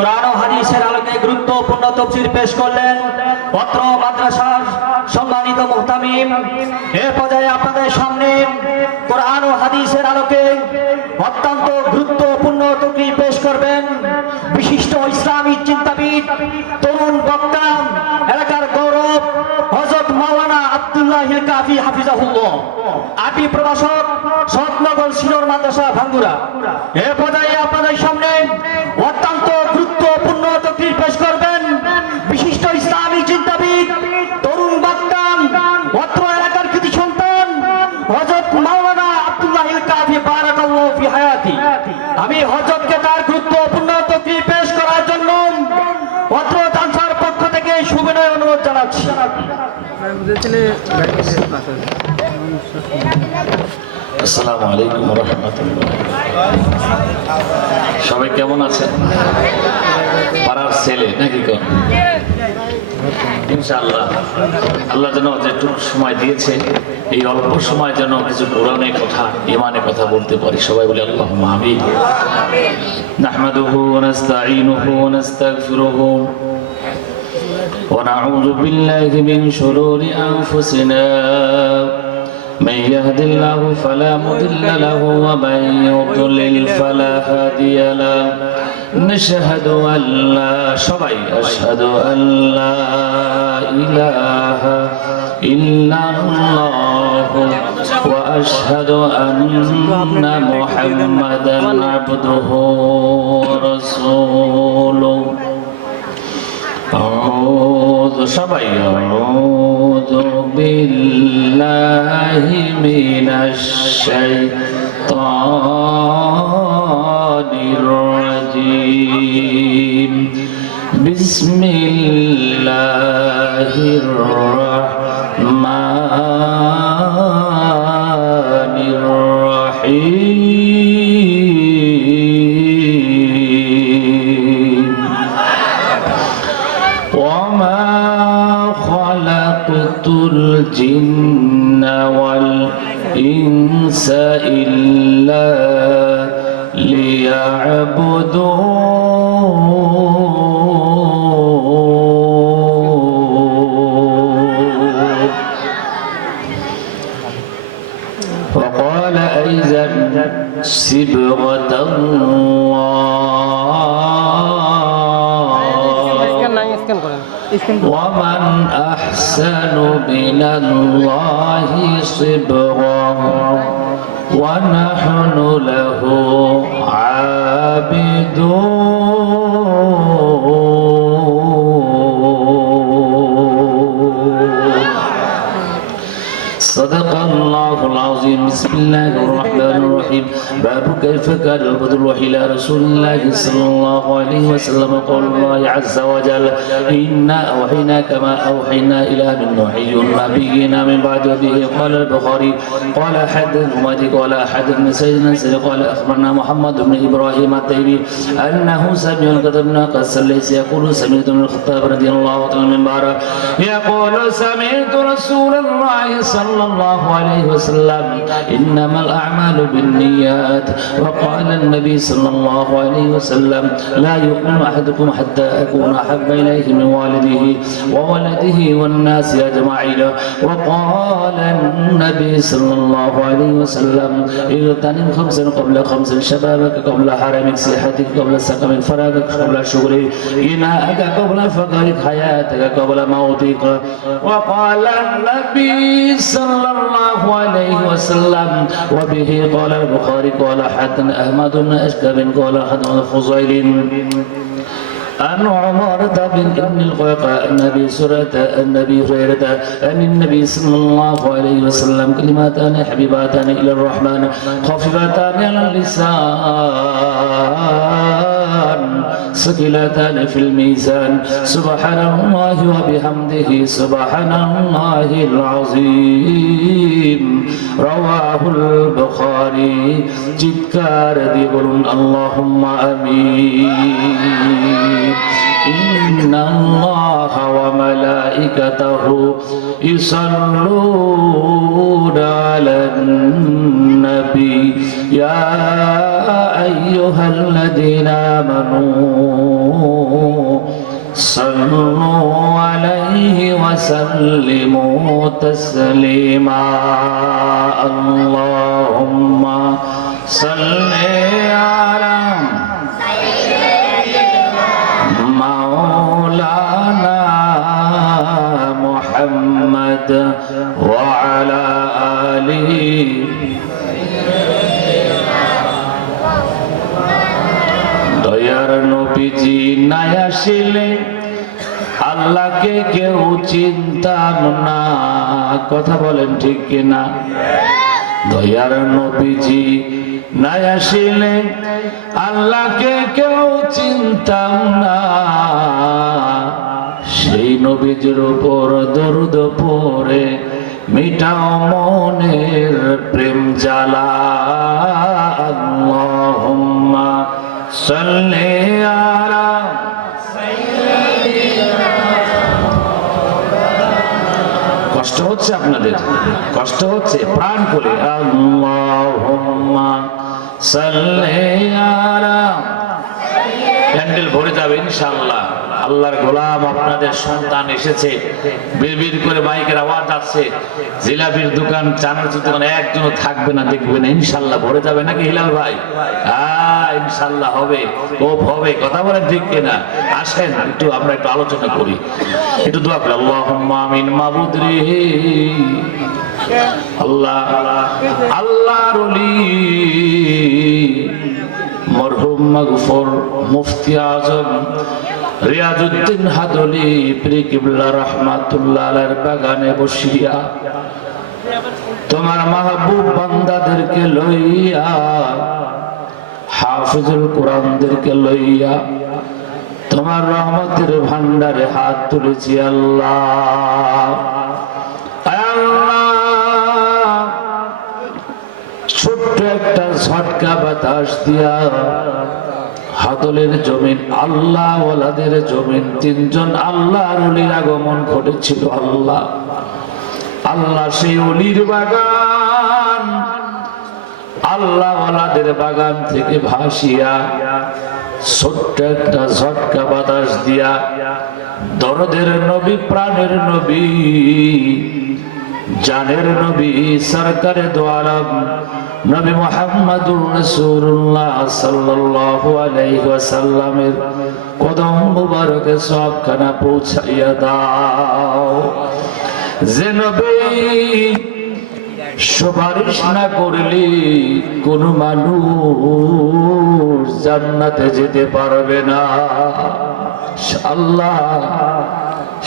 কোরআন ও হাদিসের আলোকে গুরুত্বপূর্ণ তাফসীর পেশ করলেন পত্র মাদ্রাসার সম্মানিত মুহতামিম। এ পর্যায়ে আপনাদের সামনে কোরআন ও হাদিসের আলোকে অত্যন্ত গুরুত্বপূর্ণ তাকরীর পেশ করবেন বিশিষ্ট ইসলামী চিন্তাবিদ, তরুণ বক্তা, এলাকার গৌরব হযরত মাওলানা আব্দুল্লাহিল কাফি হাফিজাহুল্লাহ, আরবি প্রভাষক, সৎনগর সিনোর মাদ্রাসা ভাঙ্গুরা। এ পর্যায়ে আপনাদের সামনে অত্যন্ত গুরুত্বপূর্ণ তাকরীর পেশ করবেন বিশিষ্ট ইসলামী চিন্তাবিদ, তরুণ বক্তা, অত্র এলাকার কৃতি সন্তান হযরত মাওলানা আব্দুল্লাহিল কাফি বারাকাল্লাহু ফি হায়াতি। আমি হযরতকে তার গুরুত্বপূর্ণ তাকরীর পেশ করার জন্য অত্র জালসার পক্ষ থেকে সুবিনয় অনুরোধ জানাচ্ছি। আসসালামু আলাইকুম ওয়া রাহমাতুল্লাহ। সবাই কেমন আছেন? পাড়ার ছেলে নাকি কোন? ইনশাআল্লাহ আল্লাহ যেন যেটুকু সময় দিয়েছে এই অল্প সময় যেন কিছু কোরআনের কথা, ঈমানের কথা বলতে পারি। সবাই বলি আল্লাহুম্মা আমিন। নাহমাদুহু ওয়া নাস্তাঈনুহু ওয়া নাস্তাগফিরুহু ওয়া নাউযু বিল্লাহি মিন শুরুরি আনফুসিনা من يهد الله فلا مضل له ومن يضلل فلا هادي له نشهد أن لا أشهد أن لا إله إلا الله وأشهد أن محمدا عبده ورسوله أعوذ بالله من الشيطان الرجيم بسم الله الرحمن الرحيم وما خلقت الجن والإنس إلا ليعبدون. وقال أيضا صبغة ومن أحسن من الله صبغا ونحن له عابدون. صدق الله العظيم. بسم الله الرحمن الرحيم. باب كيف كان البدر الوحي إلى رسول الله صلى الله عليه وسلم. قول الله عز وجل إنا أوحينا كما أوحينا إلى من نوحي نبينا من بعد. به قال البخاري قال حدثنا قال حدثنا سيدنا سيد قال أخبرنا محمد بن إبراهيم التيمي أنه سمع الكتب بن قس ليس يقول سمعت من الخطاب رضي الله تعالى من بارا يقول سمعت رسول الله صلى الله عليه وسلم إنما الأعمال بالنيات. وقال النبي صلى الله عليه وسلم لا يؤمن أحدكم حتى أكون أحب إليه من والده وولده والناس أجمعين. وقال النبي صلى الله عليه وسلم اغتنم خمسا قبل خمس شبابك قبل حرمك صحتك قبل سقم فراغك قبل شغلك غناءك قبل فقرك حياتك قبل موتك. وقال النبي صلى الله عليه وسلم وبه قال البخاري قال حدثنا أحمد بن أشكر قال حدثنا فضيل عن عمارة بن القيقاع النبي هريرة عن النبي صلى الله عليه وسلم كلماتان حبيباتان إلى الرحمن خفيفتان على اللسان ثقيلتان في الميزان سبحان الله وبحمده سبحان الله العظيم. رواه البخاري. চিৎকার দিয়ে বলুন আল্লাহুম্মা আমিন। إن الله وملائكته يصلون على النبي يا أيها الذين آمنوا صلوا عليه وسلموا تسليما اللهم صل على مولانا محمد وعلى آله দয়ার নবীজি নাই আসিলে আল্লাহকে কেউ চিনতাম না। কথা বলেন ঠিক কিনা? দয়ার নবীজি নাই আসিলে আল্লাহকে কেউ চিনতাম না। সেই নবীজির উপর দরুদ পড়ে মিটাও মনের প্রেম জ্বালা। আল্লাহুম্মা সাল্লি আলা কষ্ট হচ্ছে আপনাদের? কষ্ট হচ্ছে? প্রাণ করে আল্লাহুম্মা সাল্লি আলা। প্যান্ডেল ভরে যাবে ইনশাআল্লাহ। আল্লাহর গোলাম আপনাদের সন্তান এসেছে, বিড়বিড় করে বাইকের আওয়াজ আসছে, জিলাপির দোকান, চানার দোকান একজনও থাকবে না, দেখবেন ইনশাআল্লাহ ভরে যাবে নাকি হিলাল ভাই? ইনশাআল্লাহ হবে, হবে। কথা বলেন ঠিক কিনা? আসেন একটু আমরা একটু আলোচনা করি, একটু দোয়া করি। আল্লাহুম্মা আমিন। মাবুদ রে আল্লাহ, আল্লাহর ওলি মরহুম মাগফুর মুফতি আজম রিয়াজউদ্দিন হাদলি পীর কিবলা রাহমাতুল্লাহ আলাইহির বাগানে বসিয়া তোমার মাহবুব বান্দাদেরকে লইয়া, হাফিজুল কোরআনদেরকে লইয়া তোমার রহমতের ভান্ডারে হাত তুলেছি আল্লাহ। ছোট্ট একটা ঝটকা বাতাস দিয়া হাতলের জমিন, আল্লাহ ওয়ালাদের জমিন, তিনজন আল্লাহর ওলির আগমন ঘটেছিল আল্লাহ। আল্লাহ সেই ওলির বাগান, আল্লাহ ওয়ালাদের বাগান থেকে ভাসিয়া ছোট্ট একটা ঝটকা বাতাস দিয়া দরদের নবী, প্রাণের নবী, জানের নবী, সরকারে দো আলম নবী মুহাম্মদুর রাসূলুল্লাহ সাল্লাল্লাহু আলাইহি ওয়াসাল্লামের কদম মুবারকে সবখানা পৌঁছাইয়া দাও। যে নবী সুপারিশ না করলে কোন মানুষ জান্নাতে যেতে পারবে না আল্লাহ।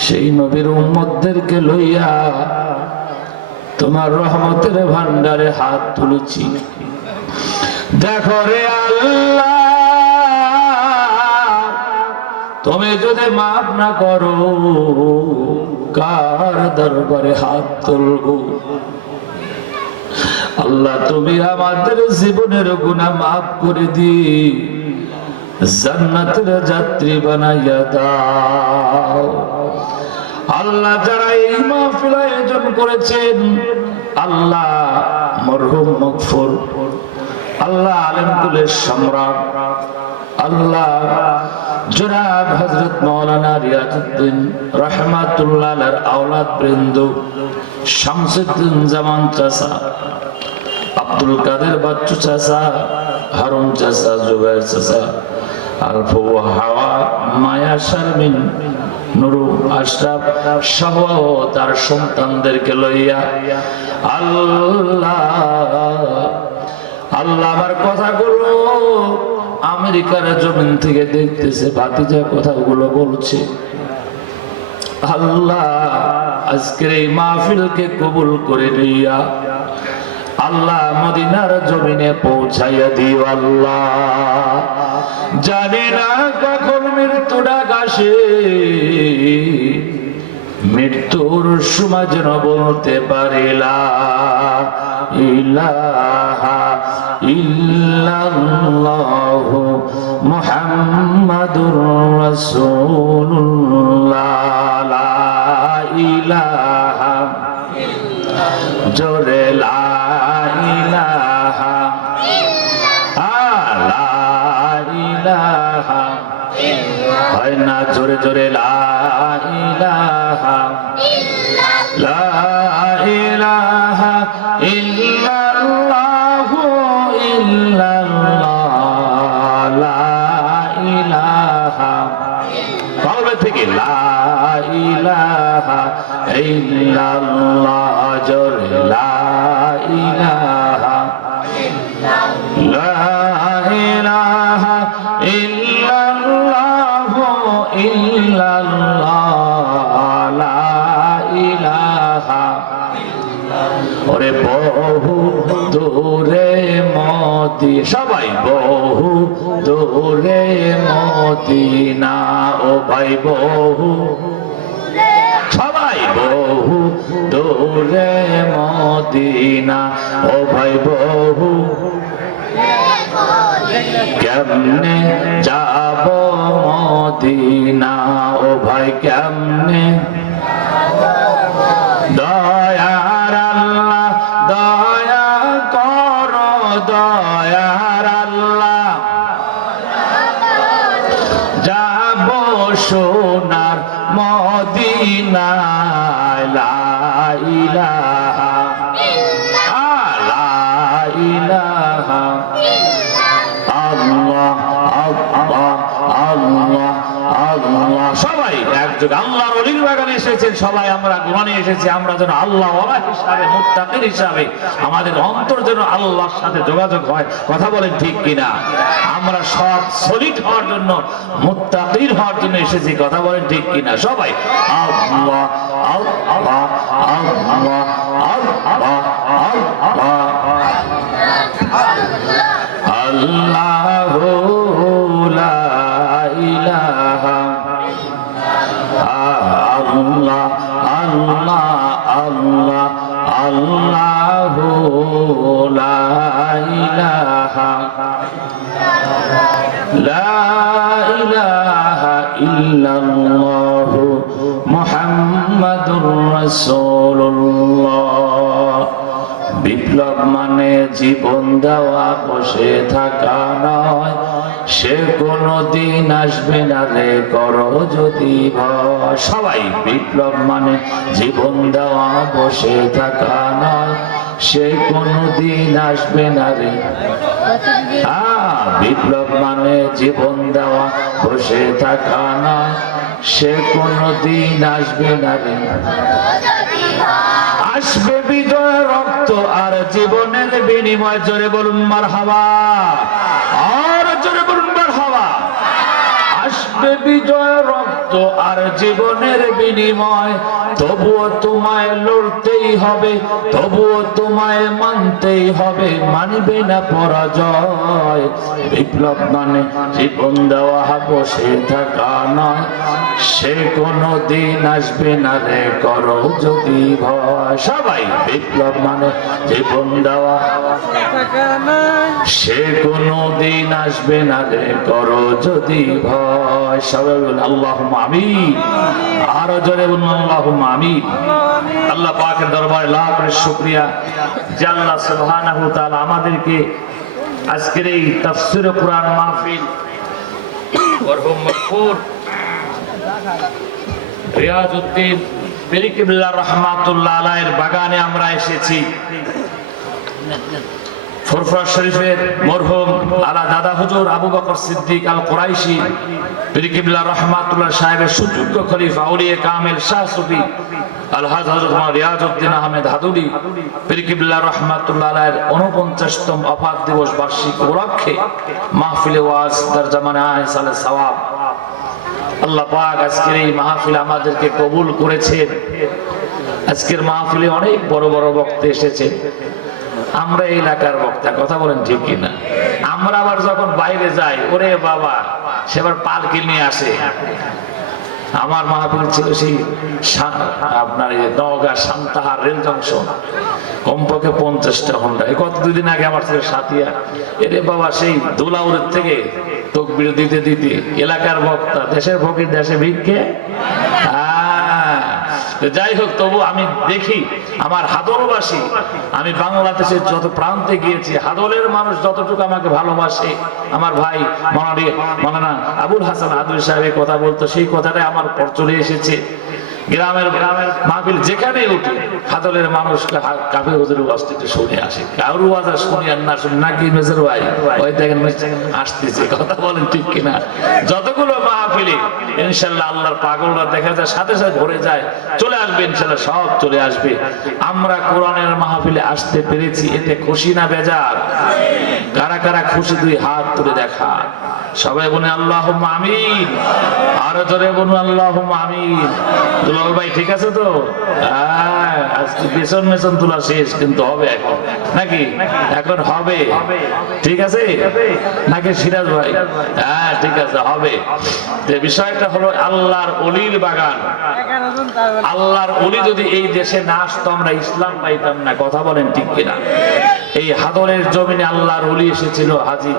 সেই নবীর উম্মতদেরকে লইয়া তোমার রহমতের ভান্ডারে হাত তুলেছি। দেখো রে আল্লাহ, তুমি যদি মাফ না করো কার দরবারে হাত তুলব? আল্লাহ তুমি আমাদের জীবনের গুনাহ মাফ করে দি, জান্নাতের যাত্রী বানাইয়া দাও। আল্লাহ যারা এই মাহফিল আয়োজন করেছেন, আল্লাহ মরহুম মগফুর, আল্লাহ আলেমকুলের সম্রাট, আল্লাহ জনাব হযরত মাওলানা রিয়াজউদ্দিন রাহমাতুল্লাহ আলাইহির আওলাদ বৃন্দ, শামসুদ্দিন জামান চাচা, আব্দুল কাদের বাচ্চু চাচা, হারুন চাচা, জুবাইর চাচা, আলফু হাওয়া, মায়া শারমিন, নুরু, আশরাফ সহ তার সন্তানদেরকে লইয়া আল্লাহ, আল্লাহ আমার কথাগুলো আমেরিকার জমিন থেকে দেখতেছে, ভাতিজা কথাগুলো বলছে। আল্লাহ আজকের এই মাহফিলকে কবুল করে নিয়া আল্লাহ মদিনার জমিনে পৌঁছাইয়া দিও আল্লাহ। জানি না কখন মৃত্যু ডাক আসে, মৃত্যুর সময় যেন বলতে পারি লা ইলাহা ইল্লাল্লাহু মুহাম্মাদুর রাসূলুল্লাহ, লা ইলাহা জোরে লা ইলাহা, লা ইলাহা হয় না জোরে জোরে লা ইলাহা লা ইলাহা ইল্লাল্লাহু ইল্লাল্লাহ লা ইলাহা বলবে থেকে লা ইলাহা ইল্লাল্লাহ জোরে লা ইলাহা লা ইলাহা ইল্লাল্লাহু ইল্লাল্লাহ লা ইলাহা ওরে বহু দূরে মদি সবাই বহু দূরে মদিনা ও ভাই বহু সবাই বহু দূরে মদিনা ও ভাই বহু কেমনে যাব মদিনা ও ভাই কেমনে দয়ার আল্লাহ দয়া করো দয়ার আল্লাহ যাব সোনার মদিনায় লা ইলাহা লা ইলাহা আল্লাহ আল্লাহ আল্লাহ আল্লাহ সবাই একযোগে আল্লাহর ওলির বাগানে এসেছেন সবাই আমরা কোরআনে এসেছি আমরা যেন আল্লাহ ওয়ালা হিসাবে মুত্তাকির হিসাবে আমাদের অন্তর যেন আল্লাহর সাথে যোগাযোগ হয় কথা বলেন ঠিক কিনা আমরা সব সলিড হওয়ার জন্য মুত্তাকির হওয়ার জন্য এসেছি কথা বলেন ঠিক কিনা সবাই আল্লাহ আল্লাহ আল্লাহ আল্লাহ আল্লাহ লা ইলাহা আল্লাহ আল্লাহ আল্লাহ আল্লাহ লা ইলাহা লা ইলাহা ইল্লাল্লাহ মুহাম্মাদুর রাসূলুল্লাহ বিপ্লব মানে জীবন দেওয়া বসে থাকা নয় সে কোনদিন আসবে না রে করো যদি ভয় সবাই বিপ্লব মানে জীবন দেওয়া বসে থাকা নয় সে কোনদিন আসবে না রে বিপ্লব মানে জীবন দেওয়া বসে থাকা নয় সে কোনদিন আসবে না রে আসবে বিজয় রক্ত আর জীবনের বিনিময় জোরে বলুন মারহাবা আর জোরে বলুন মারহাবা আসবে বিজয় রক্ত আর জীবনের বিনিময় তবুও তোমায় লড়তেই হবে তবুও তোমায় মানতেই হবে মানবে না পরাজয় বিপ্লব মানে জীবন দেওয়া বসে থাকা নয় সে কোনদিন আসবে না রে করো যদি ভয় সবাই বিপ্লব মানে জীবন দেওয়া সে কোনদিন আসবে না রে করো যদি ভয় সবাই বলুন আল্লাহুম্মা আমিন আরো জোরে বলুন আল্লাহুম্মা আমিন আল্লাহ পাকের দরবারে লাখ করে শুকরিয়া যে আল্লাহ সুবহানাহু ওয়া তাআলা আমাদেরকে আজকের এই তাফসীর কোরআন মাহফিল মরহুম মাগফুর রিয়াজউদ্দিন পীর কিবলা রাহমাতুল্লাহ আলাইহির বাগানে আমরা এসেছি ফুরফুরা শরীফের মরহুম আলা দাদা হুজুর আবু বকর সিদ্দিক আল কুরাইশি পীর কিবলা রাহমাতুল্লাহ সাহেবের সুযোগ্য খলিফা আউলিয়া কামিল শাহ সুফি আলহাজ হযরত রিয়াজউদ্দিন আহমেদ হাদুলি পীর কিবলা রাহমাতুল্লাহ আলাইহির 49তম ওফাত দিবস বার্ষিক উপলক্ষে মাহফিলে ওয়াজ তার জামানায়ে সালে সওয়াব আল্লাহ পাক আজকের এই মাহফিল আমাদেরকে কবুল করেছেন আজকের মাহফিলে অনেক বড় বড় বক্তা এসেছে আমরা এই এলাকার বক্তা কথা বলেন ঠিক কিনা আমরা আবার যখন বাইরে যাই ওরে বাবা সেবার পালকি নিয়ে আসে আমার মাহফিল ছিল সেই আপনার নওগাঁ সান্তাহার রেল জংশন কমপক্ষে 50টা হোন্ডা এই কত দুদিন আগে আমার ছিল সাথিয়া এরে বাবা সেই দোলাউরের থেকে তকবির দিতে দিতে এলাকার বক্তা দেশের ফকির দেশে ভিক্ষে তো যাই হোক, তবু আমি দেখি আমার হাদলবাসী, আমি বাংলাদেশের যত প্রান্তে গিয়েছি হাদলের মানুষ যতটুকু আমাকে ভালোবাসে, আমার ভাই মাওলানা আবুল হাসান আদুল সাহেব কথা বলতো, সেই কথাটাই আমার পর চলে এসেছে। গ্রামের মাহফিল যেখানে উঠি হাদলের মানুষ কাফে হুজুরের ওয়াজ থেকে শুনে আসে, কারু ওয়াজ শুনি আর না শুনি নাকি মেজর ভাই ওই দেখেন আসতেছে, কথা বলেন ঠিক কিনা? যতগুলো মাহফিলে ইনশাআল্লাহ আল্লাহর পাগলরা দেখা যায় সাথে সাথে ভরে যায়, চলে আসবে ইনশাআল্লাহ, সব চলে আসবে। আমরা কোরআনের মাহফিলে আসতে পেরেছি, এতে খুশি না বেজার? কারা কারা খুশি দুই হাত তুলে দেখা, সবাই বলে আল্লাহুম্মা আমিন, আরো জোরে বলুন আল্লাহুম্মা আমিন। দুলাল ভাই ঠিক আছে তো? আজকে পেছন মেছন তোলা শেষ, কিন্তু হবে এখন নাকি? এখন হবে, ঠিক আছে নাকি সিরাজ ভাই? হ্যাঁ ঠিক আছে, হবে। যে বিষয়টা হলো আল্লাহর ওলির বাগান। আল্লাহর ওলি যদি এই দেশে না আসতো আমরা ইসলাম পাইতাম না, কথা বলেন ঠিক কিনা? এই হাদরের জমিনে আল্লাহর ওলি এসেছিল হাজী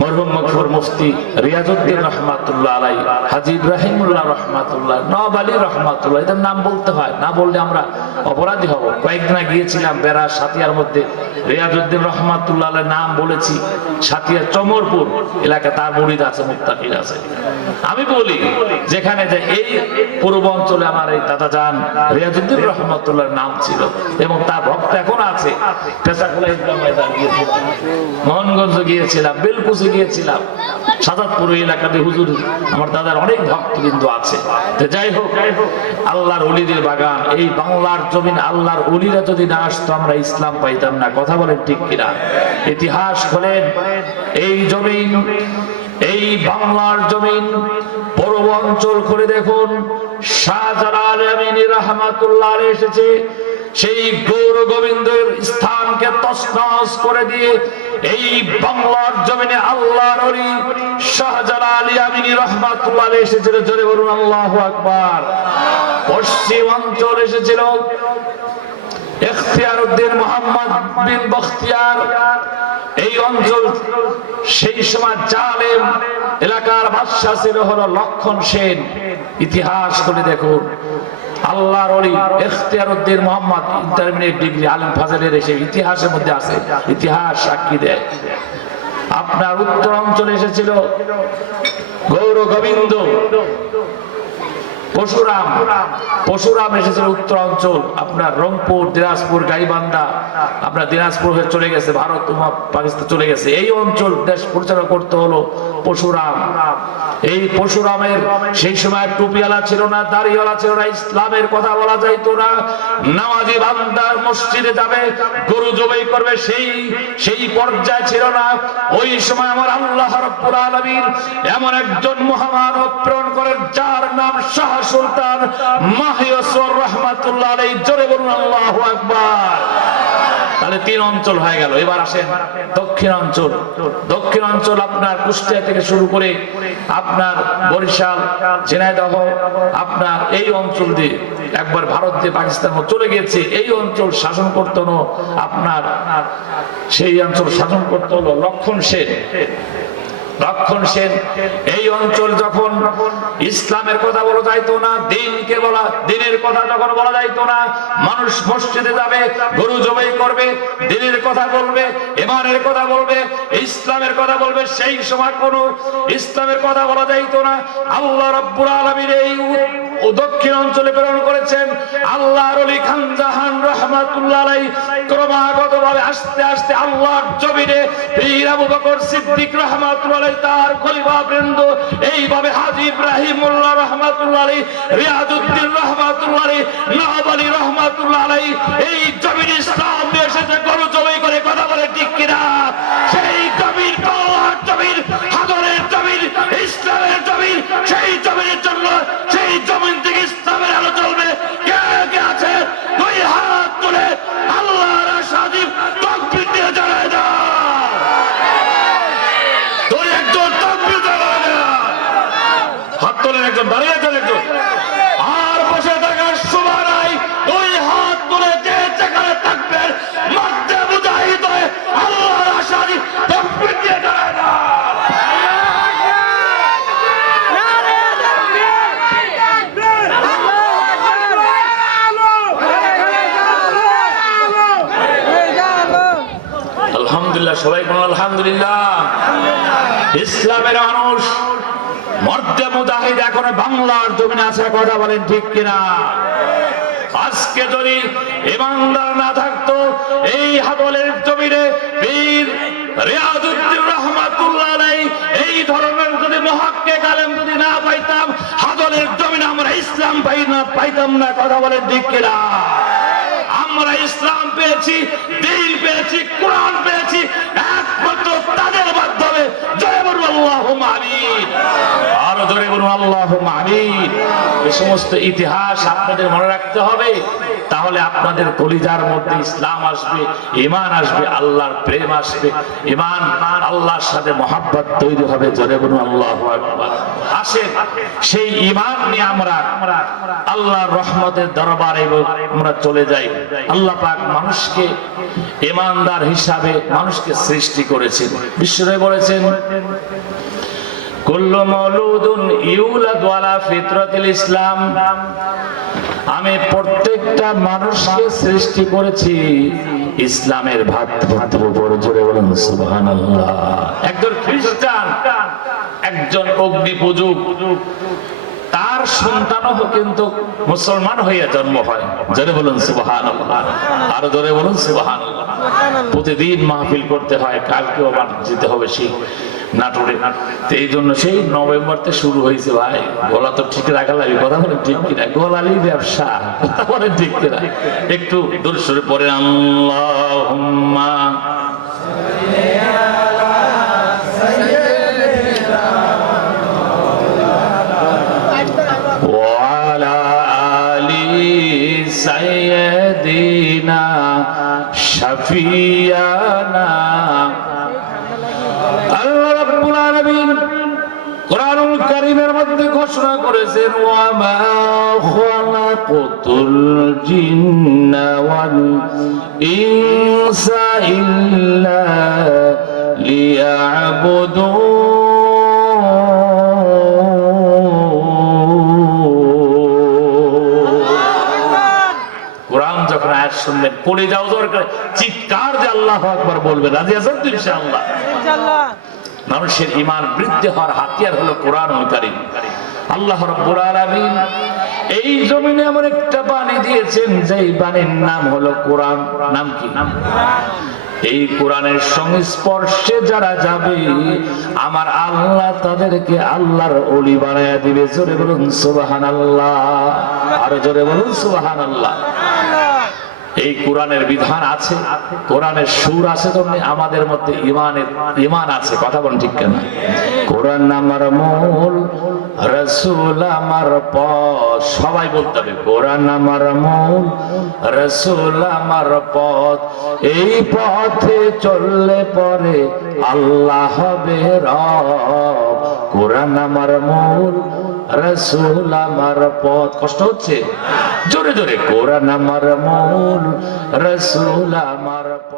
মরহুম মকফুর মুফতি রিয়াজউদ্দিন রহমাতুল্লাহ আলাইহি, হাজী ইব্রাহিমুল্লাহ রহমাতুল্লাহ, নওয়াব আলী রহমাতুল্লাহ, এদের নাম বলতে হয়, না বললে আমরা অপরাধী হব। কয়েকদিন গিয়েছিলাম বেড়া সাতিয়ার মধ্যে, রিয়াজউদ্দিন রহমাতুল্লাহ আলাইহির নাম বলেছি, সাতিয়ার চমরপুর এলাকা তার মুরিদ আছে, মুত্তাকির আছে। আমি বলি যেখানে যে এই পূর্ব অঞ্চলে আমার এই দাদা জান রিয়াজউদ্দিন রহমাতুল্লাহর নাম ছিল এবং তার ভক্ত এখন আছে। পেশাখোলা ইসলাম ময়দান গিয়েছিলাম, মোহনগঞ্জ গিয়েছিলাম, বেলকুচি গিয়েছিলাম, সাজাদপুর এলাকাতে হুজুর আমার দাদার অনেক ভক্তবৃন্দ আছে। তো যাই হোক, আল্লাহর ওলিদের বাগান এই বাংলার জমিন, আল্লাহর ওলিরা যদি না আসতো আমরা ইসলাম পাইতাম না, কথা বলেন ঠিক কিনা? ইতিহাস খোলেন, এই জমিন, এই বাংলার জমিন পূর্ব অঞ্চল করে দেখুন, শাহজালাল আমিনী রাহমাতুল্লাহ আলাইহি এসেছে, সেই গৌর গোবিন্দের স্থানকে তছনছ করে দিয়ে এই বাংলার জমিনে আল্লাহর ওলি শাহজালাল আমিনী রাহমাতুল্লাহ আলাইহি এসেছিল, জোরে বলুন আল্লাহু আকবার। পশ্চিম অঞ্চল এসেছিল ইখতিয়ার উদ্দিন মোহাম্মদ বিন বখতিয়ার, এই অঞ্চল সেই সময় জালেম এলাকার বাদশা ছিল হলো লক্ষণ সেন। ইতিহাস করে দেখুন, আল্লাহর ওলি ইখতিয়ার উদ্দিন মোহাম্মদ ইন্টারমিডিয়েট ডিগ্রি আলেম ফাজেলের এসে ইতিহাসের মধ্যে আছে, ইতিহাস সাক্ষী দেয়। আপনার উত্তর অঞ্চলে এসেছিল গৌর গোবিন্দ পরশুরাম, পরশুরাম এসেছিল উত্তর অঞ্চল, আপনার রংপুর, দিনাজপুর, গাইবান্ধা, আপনার দিনাজপুর হয়ে চলে গেছে ভারত, পাকিস্তান চলে গেছে, এই অঞ্চল দেশ পরিচালনা করতে হলো পরশুরাম। এই পরশুরামের সেই সময় টুপিওয়ালা ছিল না, দাড়িওয়ালা ছিল না, ইসলামের কথা বলা যাইতো না, নামাজি বান্দার মসজিদে যাবে, গরু জবাই করবে, সেই পর্যায়ে ছিল না। ওই সময় আমার আল্লাহ রাব্বুল আলামিন এমন একজন মহামানব প্রেরণ করেন যার নাম শাহ সুলতান মাহিউসুর রহমাতুল্লাহ আলাইহি, জোরে বলুন আল্লাহু আকবার। তাহলে তিন অঞ্চল হয়ে গেল। এবার আসেন দক্ষিণ অঞ্চল। দক্ষিণ অঞ্চল আপনার কুষ্টিয়া থেকে শুরু করে আপনার বরিশাল, ঝিনাইদহ, আপনার এই অঞ্চল দিয়ে একবার ভারত দিয়ে পাকিস্তান চলে গেছে। এই অঞ্চল শাসন করতে হলো আপনার, সেই অঞ্চল শাসন করতে হলো লক্ষণ সেন। লক্ষণ সেন এই অঞ্চল যখন ইসলামের কথা বলা যাইতো না, দিনকে বলা, দিনের কথা যখন বলা যাইতো না, মানুষ মসজিদে যাবে, গরু জবাই করবে, দিনের কথা বলবে, ইমানের কথা বলবে, ইসলামের কথা বলবে, সেই সময় কোনো ইসলামের কথা বলা যাইতো না। আল্লাহ রাব্বুল আলামিন এই দক্ষিণ অঞ্চলে প্রেরণ করেছেন আল্লাহর ওলি খানজাহান রাহমাতুল্লাহ আলাইহি। ক্রমাগতভাবে আস্তে আস্তে আল্লাহর জমিনে পীর আবু বকর সিদ্দিক রাহমাতুল্লাহ আলাইহি, তার খলিফা বৃন্দ, এইভাবে হাজী ইব্রাহিমুল্লাহ রাহমাতুল্লাহ আলাইহি, রিয়াজউদ্দিন রাহমাতুল্লাহ আলাইহি, নওয়াব আলী রাহমাতুল্লাহ আলাইহি এই জমিনে ইসলাম নিয়ে এসেছে। গরু জবাই করে, কথা বলে ঠিক কিনা? সেই জমিন বাংলার জমিন, হাদরের জমিন, ইসলামের জমিন, সেই জমিনের জন্য সেই জমিন থেকে ইসলামের আলো চলবে। কে কে আছে দুই হাত তুলে আল্লাহর আশীর্বাদ তাকবীর দিয়ে জানায় দাও। দুই একজন তাকবীর জানায় দাও। হাত তোলেন, একজন দাঁড়িয়ে আছেন, একজন আর বসে থাকার সময় নাই। দুই হাত তুলে যে যেখানে থাকবেন মধ্যে মুজাহিদ হয়ে আল্লাহর আশীর্বাদ তাকবীর দিয়ে জানায় দাও। সবাই বলুন আলহামদুলিল্লাহ। ইসলামের মানুষ মর্দে মুজাহিদ এখনো বাংলার জমিনে আছে, কথা বলেন ঠিক কিনা? আজকে যদি ইমানদার না থাকতো এই হাদলের জমিনে বীর রিয়াজউদ্দিন রহমাতুল্লাহ আলাইহি এই ধরনের যদি মুহাক্কিক আলেম যদি না পাইতাম, হাদলের জমিনে আমরা ইসলাম পাইতাম না, কথা বলেন ঠিক কিনা? আমরা ইসলাম পেয়েছি, দ্বীন পেয়েছি, কোরআন পেয়েছি একমাত্র তাদের মাধ্যমে। জয় বলুন আল্লাহুম্মা আমিন, আরো জোরে বলুন আল্লাহুম্মা আমিন। এই সমস্ত ইতিহাস আপনাদের মনে রাখতে হবে, তাহলে আপনাদের কলিজার মধ্যে ইসলাম আসবে, ঈমান আসবে, আল্লাহর প্রেম আসবে, ঈমান আল্লাহর সাথে মহব্বত তৈরি হবে। জোরে বলুন আল্লাহু আকবার। আসেন সেই ঈমান নিয়ে আমরা আল্লাহর রহমতের দরবারে আমরা চলে যাই। আল্লাহ পাক মানুষকে ঈমানদার হিসাবে মানুষকে সৃষ্টি করেছেন। বিশ্বনবী বলেছেন, কুল্লু মাউলুদুন ইউলাদু আলা ফিতরাতিল ইসলাম, আমি প্রত্যেকটা মানুষকে সৃষ্টি করেছি ইসলামের ভাতৃত্বের উপর। জোরে বলুন সুবহানাল্লাহ। একজন খ্রিস্টান, একজন অগ্নি পূজক, তার সন্তানও কিন্তু মুসলমান হইয়া জন্ম হয়। জোরে বলুন সুবহানাল্লাহ, আরো জোরে বলুন সুবহানাল্লাহ। প্রতিদিন মাহফিল করতে হয়, কালকেও আবার যেতে হবে সেই নাটোরে। এই জন্য সেই নভেম্বরতে শুরু হয়েছে। ভাই গলা তো ঠিক রাখা লাগবে, কথা বলেন ঠিক কিনা? গলালি ব্যবসা, কথা বলেন ঠিক কিনা? একটু দূর সরে পড়ে আল্লাহুম্মা ওয়ালা আলি সাইয়্যিদিনা শাফিয়ানা। আল্লাহ রাব্বুল আলামিন কোরআনুল কারীমের মধ্যে ঘোষণা করেছেন, ওয়া মা খালাকুতুল জিন্না ওয়াল ইনসা ইল্লা লিয়াবুদুন। কোরআন যখন আয়াত শুনবেন পড়ে যাও দরকার, চিৎকার দিয়ে আল্লাহু আকবার বলবেন। রাজি আছেন তো ইনশাআল্লাহ? ইনশাআল্লাহ। মানুষের ঈমান বৃদ্ধি হওয়ার হাতিয়ার হলো কোরআনুল কারীম। আল্লাহ রাব্বুল আলামিন এই জমিনে এমন একটা বাণী দিয়েছেন, যেই বাণীর নাম হলো কোরআন। নাম কি? এই কোরআনের সংস্পর্শে যারা যাবে আমার আল্লাহ তাদেরকে আল্লাহর ওলি বানায়া দিবে। জোরে বলুন সুবহানাল্লাহ, আরো জোরে বলুন সুবহানাল্লাহ। এই কোরআনের বিধান আছে, কোরআনের সুর আছে, তেমনি আমাদের মধ্যে ঈমান আছে। কথা বলেন ঠিক কেন? কোরআন আমার মূল, রাসূল আমার পথ। সবাই বলতে হবে, কোরআন আমার মূল, রাসূল আমার পথ। এই পথে চললে পরে আল্লাহ হবে রব। কোরআন আমার মূল, রাসূল আমার পথ। কষ্ট হচ্ছে? জোরে জোরে, কোরআন আমার মূল, রাসূল আমার পথ।